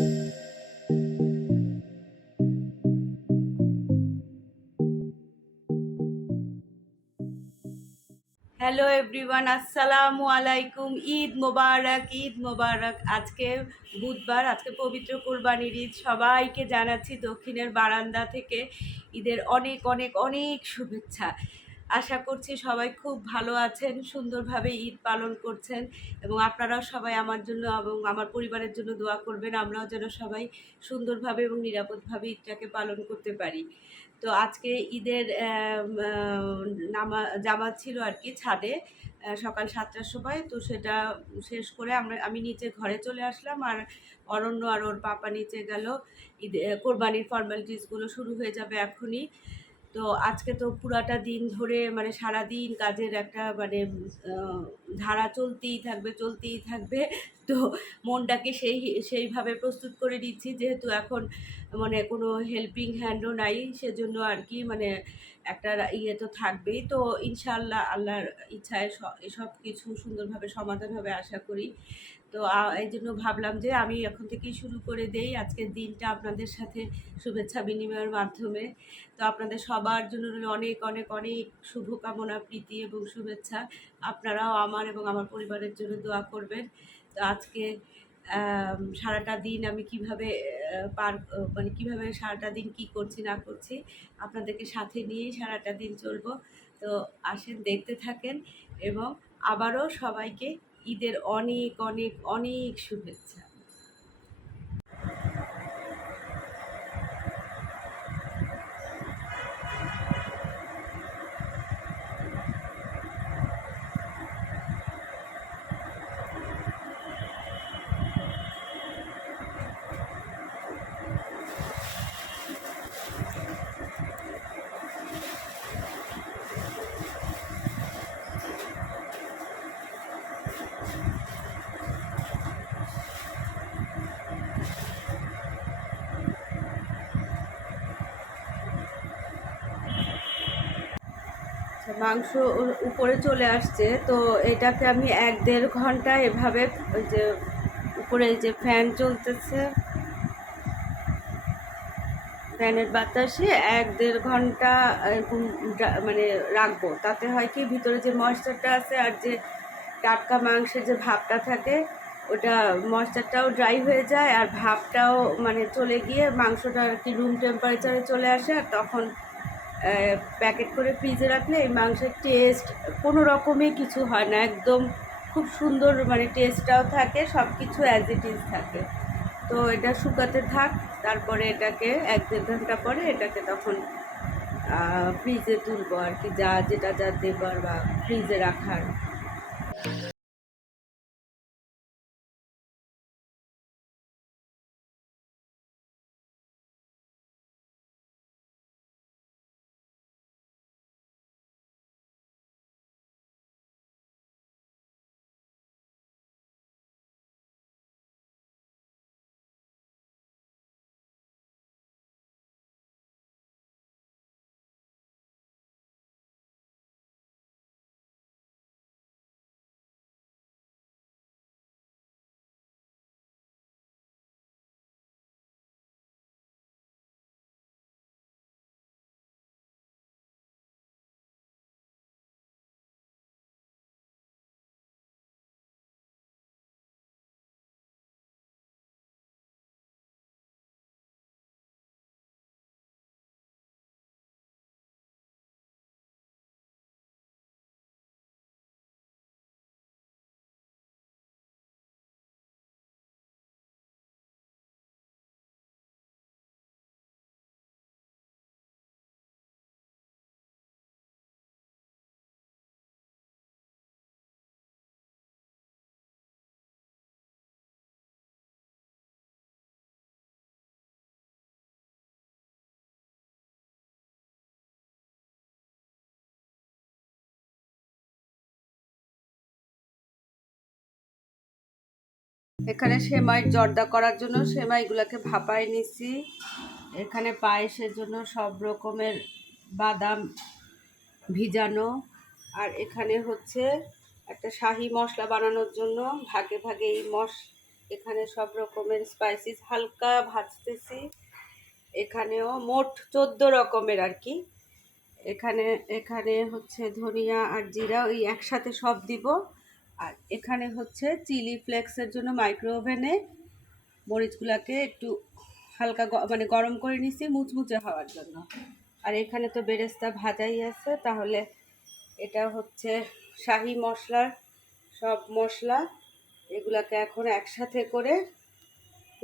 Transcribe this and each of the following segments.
Hello everyone, আসসালামু আলাইকুম। ঈদ মোবারক, ঈদ মোবারক। আজকে বুধবার, আজকে পবিত্র কোরবানির ঈদ। সবাইকে জানাচ্ছি দক্ষিণের বারান্দা থেকে ঈদের অনেক অনেক অনেক শুভেচ্ছা। আশা করছি সবাই খুব ভালো আছেন, সুন্দরভাবে ঈদ পালন করছেন, এবং আপনারাও সবাই আমার জন্য এবং আমার পরিবারের জন্য দোয়া করবেন, আমরাও যেন সবাই সুন্দরভাবে এবং নিরাপদভাবে ঈদটাকে পালন করতে পারি। তো আজকে ঈদের জামাত ছিল আর কি, ছাদে সকাল 7টার সময়। তো সেটা শেষ করে আমি নিচে ঘরে চলে আসলাম, আর অরণ্য আর ওর পাপা নিচে গেল। কোরবানির ফর্মালিটিসগুলো শুরু হয়ে যাবে এখনই। তো আজকে তো পুরাটা দিন ধরে মানে সারাদিন কাজের একটা মানে ধারা চলতেই থাকবে চলতেই থাকবে। তো মনটাকে সেইভাবে প্রস্তুত করে দিচ্ছি, যেহেতু এখন মানে কোনো হেল্পিং হ্যান্ডও নাই, সেজন্য আর কি মানে একটা ইয়ে তো থাকবেই। তো ইনশাআল্লাহ আল্লাহর ইচ্ছায় সব কিছু সুন্দরভাবে সমাধান হবে আশা করি। তো এই জন্য ভাবলাম যে আমি এখন থেকেই শুরু করে দেই আজকের দিনটা আপনাদের সাথে শুভেচ্ছা বিনিময়ের মাধ্যমে। তো আপনাদের সবার জন্য রইল অনেক অনেক অনেক শুভকামনা, প্রীতি এবং শুভেচ্ছা। আপনারাও আমার এবং আমার পরিবারের জন্য দোয়া করবেন। তো আজকে সারাটা দিন আমি কিভাবে মানে কিভাবে সারাটা দিন কি করছি না করছি আপনাদেরকে সাথে নিয়েই সারাটা দিন চলবো। তো আসেন, দেখতে থাকেন, এবং আবারও সবাইকে ঈদের অনেক অনেক অনেক শুভেচ্ছা। মাংস উপরে চলে আসছে, তো এটাকে আমি 1-1.5 ঘন্টা এভাবে ওই যে উপরে যে ফ্যান চলতেছে, ফ্যানের বাতাসে 1-1.5 ঘন্টা এরকম মানে রাখবো। তাতে হয় কি, ভিতরে যে ময়েশ্চারটা আছে আর যে টাটকা মাংসের যে ভাবটা থাকে, ওটা ময়েশ্চারটাও ড্রাই হয়ে যায়, আর ভাবটাও মানে চলে গিয়ে মাংসটা আর কি রুম টেম্পারেচারে চলে আসে। আর তখন প্যাকেট করে ফ্রিজে রাখলে এই মাংসের টেস্ট কোনো রকমই কিছু হয় না, একদম খুব সুন্দর মানে টেস্টটাও থাকে, সব কিছু অ্যাজ ইট ইজ থাকে। তো এটা শুকাতে থাক, তারপরে এটাকে 1-1.5 ঘন্টা পরে এটাকে তখন ফ্রিজে তুলবো আর কি, যেটা যা দেবার বা ফ্রিজে রাখার। এখানে সেমাই জর্দা করার জন্য সেমাইগুলোকে ভাপায় নিছি। এখানে পায়েসের জন্য সব রকমের বাদাম ভিজানো, আর এখানে হচ্ছে একটা শাহি মশলা বানানোর জন্য ভাগে ভাগে এই এখানে সব রকমের স্পাইসিস হালকা ভাজতেছি। এখানেও মোট 14 রকমের আর কি। এখানে এখানে হচ্ছে ধনিয়া আর জিরা ওই একসাথে সব দিব। আর এখানে হচ্ছে চিলি ফ্লেক্সের জন্য মাইক্রো ওভেনে মরিচগুলোকে একটু হালকা মানে গরম করে নিছি মুচমুচে হওয়ার জন্য। আর এখানে তো বেরেস্তা ভাজাই আছে, তাহলে এটা হচ্ছে শাহি মশলার সব মশলা, এগুলাকে এখন একসাথে করে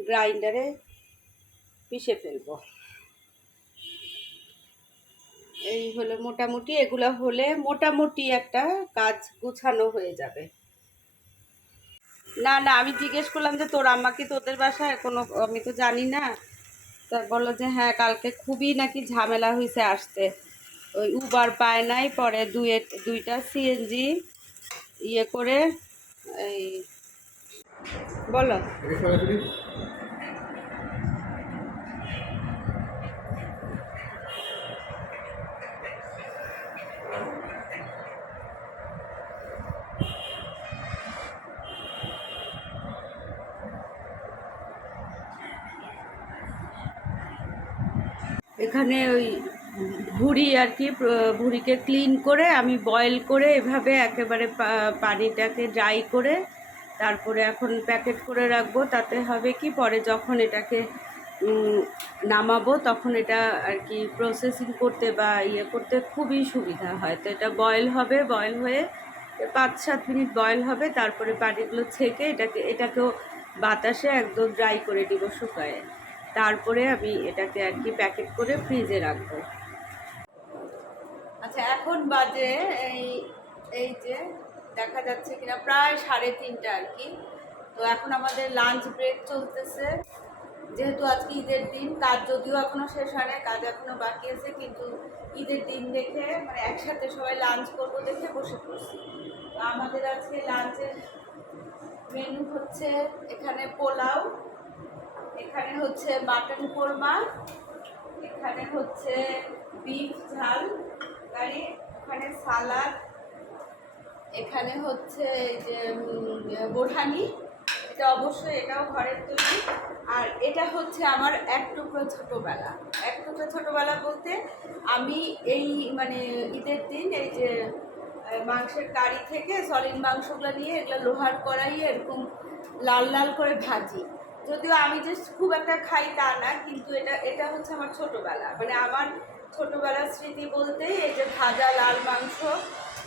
গ্রাইন্ডারে পিষে ফেলবো। এই হলো মোটামুটি, এগুলো হলে মোটামুটি একটা কাজ গুছানো হয়ে যাবে। না না, আমি জিজ্ঞেস করলাম যে তোর আম্মা কি তোদের বাসায় কোনো, আমি তো জানি না। তা বললো যে হ্যাঁ কালকে খুবই নাকি ঝামেলা হয়েছে আসতে, ওই উবার পায় নাই, পরে দুইটা সিএনজি ইয়ে করে এই বলো। এখানে ওই ভুঁড়ি আর কি, ভুঁড়িকে ক্লিন করে আমি বয়েল করে এভাবে একেবারে পানিটাকে ড্রাই করে তারপরে এখন প্যাকেট করে রাখবো। তাতে হবে কি পরে যখন এটাকে নামাবো তখন এটা আর কি প্রসেসিং করতে বা ইয়ে করতে খুবই সুবিধা হয়। তো এটা বয়েল হবে, বয়েল হয়ে 5-7 মিনিট বয়েল হবে, তারপরে পানিগুলো ছেঁকে এটাকেও বাতাসে একদম ড্রাই করে দিব শুকায়ে, তারপরে আমি এটাকে আর কি প্যাকেট করে ফ্রিজে রাখবো। আচ্ছা এখন বাজে এই যে দেখা যাচ্ছে কিনা প্রায় 3:30 আর কি। তো এখন আমাদের লাঞ্চ ব্রেক চলতেছে, যেহেতু আজকে ঈদের দিন, কাজ যদিও এখনো শেষ হয় না, কাজ এখনো বাকি আছে, কিন্তু ঈদের দিন দেখে মানে একসাথে সবাই লাঞ্চ করবো দেখে বসে পড়ছি। তো আমাদের আজকে লাঞ্চের মেনু হচ্ছে এখানে পোলাও, এখানে হচ্ছে মাটন কোরমা, এখানে হচ্ছে বিফ ঝাল কারি, এখানে সালাদ, এখানে হচ্ছে এই যে বোরহানি, এটা অবশ্যই এটাও ঘরের তৈরি। আর এটা হচ্ছে আমার এক টুকরো ছোটোবেলা। এক টুকরো ছোটোবেলা বলতে আমি এই মানে ঈদের দিন এই যে মাংসের কারি থেকে সলিড মাংসগুলো নিয়ে এগুলো লোহার কড়াইয়ে এরকম লাল লাল করে ভাজি। যদিও আমি যে খুব একটা খাই তা না, কিন্তু এটা হচ্ছে আমার ছোটোবেলা, মানে আমার ছোটোবেলার স্মৃতি বলতেই এই যে ভাজা লাল মাংস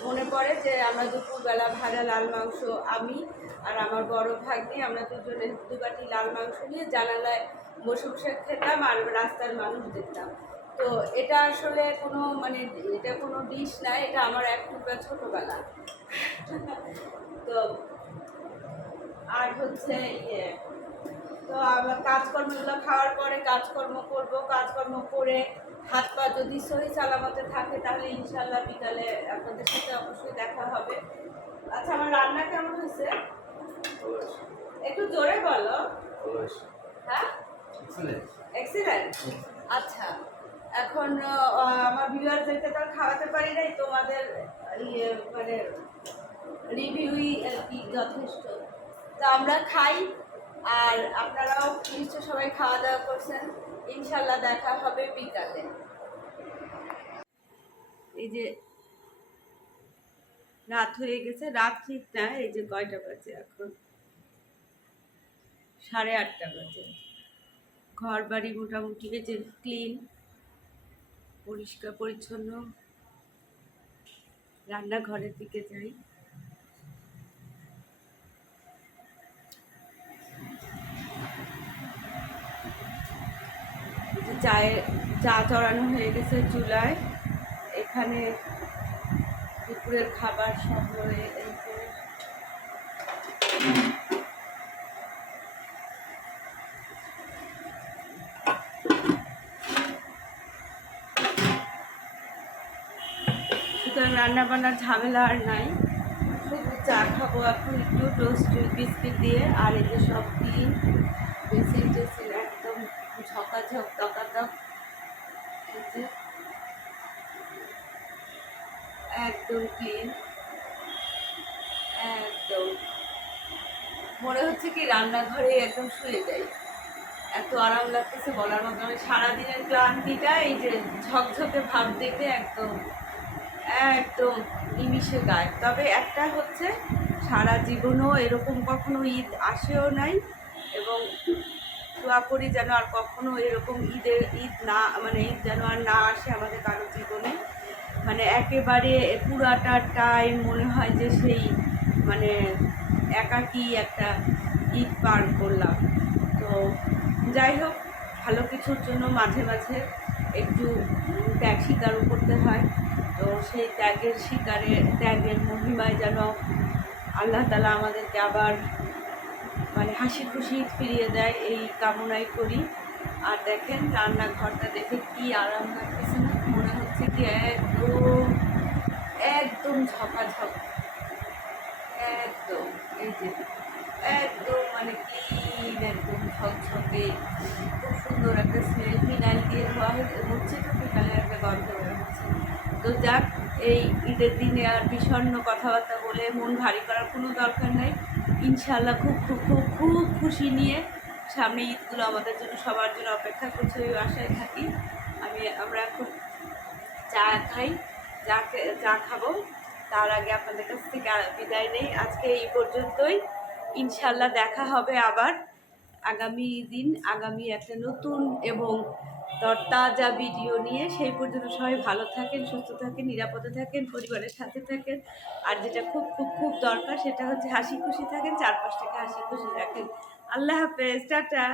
মনে পড়ে, যে আমরা দুপুরবেলা ভাজা লাল মাংস, আমি আর আমার বড় ভাগ্নি, আমরা দুজনে দুবাটি লাল মাংস নিয়ে জানালায় বসে বসে খেতাম আর রাস্তার মানুষ দেখতাম। তো এটা আসলে কোনো মানে এটা কোনো ডিশ না, এটা আমার এক টুকরা ছোটোবেলা। তো আর হচ্ছে ইয়ে, তো আমরা কাজকর্মগুলো খাওয়ার পরে কাজকর্ম করব, কাজকর্ম করে হাত পা যদি সহি সালামতে থাকে তাহলে ইনশাল্লাহ বিকালে আপনাদের সাথে অবশ্যই দেখা হবে। আচ্ছা আমার রান্না কেমন হয়েছে একটু জোরে বলো। হ্যাঁ এক্সিলেন্ট। আচ্ছা এখন আমার ভিউয়ারদেরকে তো খাওয়াতে পারি নাই, তোমাদের ইয়ে মানে রিভিউই আর কি যথেষ্ট। তো আমরা খাই আর আপনারাও নিশ্চয় সবাই খাওয়া দাওয়া করছেন। ইনশাল্লাহ দেখা হবে বিকালে। এই যে রাত হয়ে গেছে, রাত ঠিক না, এই যে কয়টা বাজে এখন 8:30 বাজে। ঘর বাড়ি মোটামুটি এই যে ক্লিন, পরিষ্কার পরিচ্ছন্ন। রান্নাঘরের দিকে যাই, চা চড়ানো হয়ে গেছে চুলায়। এখানে দুপুরের খাবার সব হয়ে গেছে। সুতরাং রান্না বান্নার ঝামেলা আর নাই, শুধু চা খাবো এখন একটু টোস্ট বিস্কিট দিয়ে। আর এই যে সব ক্লিন, বেসিন টেসিন একদম ঝকাঝক তকাতক, একদম ক্লিন একদম। মনে হচ্ছে কি রান্নাঘরে একদম শুয়ে যাই, এত আরাম লাগতেছে বলার মতো নয়। সারাদিনের ক্লান্তিটা এই যে ঝকঝকে ভাব দেখে একদম একদম নিমিষে গায়েব। তবে একটা হচ্ছে, সারা জীবনও এরকম কখনো ঈদ আসেও নাই, এবং দোয়া করি যেন আর কখনো এরকম ঈদ না, মানে ঈদ যেন আর না আসে আমাদের কারো জীবনে। মানে একেবারে পুরাটা টাইম মনে হয় যে সেই মানে একাকী একটা ঈদ পার করলাম। তো যাই হোক, ভালো কিছুর জন্য মাঝে মাঝে একটু ত্যাগ স্বীকারও করতে হয়। তো সেই ত্যাগের মহিমায় যেন আল্লাহ তাআলা আমাদেরকে আবার মানে হাসি খুশি ফিরিয়ে দেয়, এই কামনাই করি। আর দেখেন রান্নাঘরটা দেখে কি আরাম লাগতেছে না, মনে হচ্ছে কি একদম একদম ঝকাঝক, একদম এই যে একদম মানে ক্লিন, একদম ঝকঝকে, খুব সুন্দর একটা স্মেল। ফিনাইল দিয়ে ধোয়া হচ্ছে তো ফিনাইলের একটা গন্ধ বের হচ্ছে। তো যাক, এই ঈদের দিনে আর বিষণ্ণ কথাবার্তা বলে মন ভারী করার কোনো দরকার নেই। ইনশাআল্লাহ খুব খুব খুব খুব খুশি নিয়ে সামনে ঈদগুলো আমাদের জন্য সবার জন্য অপেক্ষা করছে, ওই আশায় থাকি। আমরা এখন চা খাই, চা খাবো, তার আগে আপনাদের কাছ থেকে বিদায় নেই। আজকে এই পর্যন্তই, ইনশাল্লাহ দেখা হবে আবার আগামী দিন, আগামী একটা নতুন এবং তরতাজা ভিডিও নিয়ে। সেই পর্যন্ত সবাই ভালো থাকেন, সুস্থ থাকেন, নিরাপদে থাকেন, পরিবারের সাথে থাকেন। আর যেটা খুব খুব খুব দরকার সেটা হচ্ছে হাসি খুশি থাকেন, চারপাশটাকে হাসি খুশি রাখেন। আল্লাহ হাফেজ, টাটা।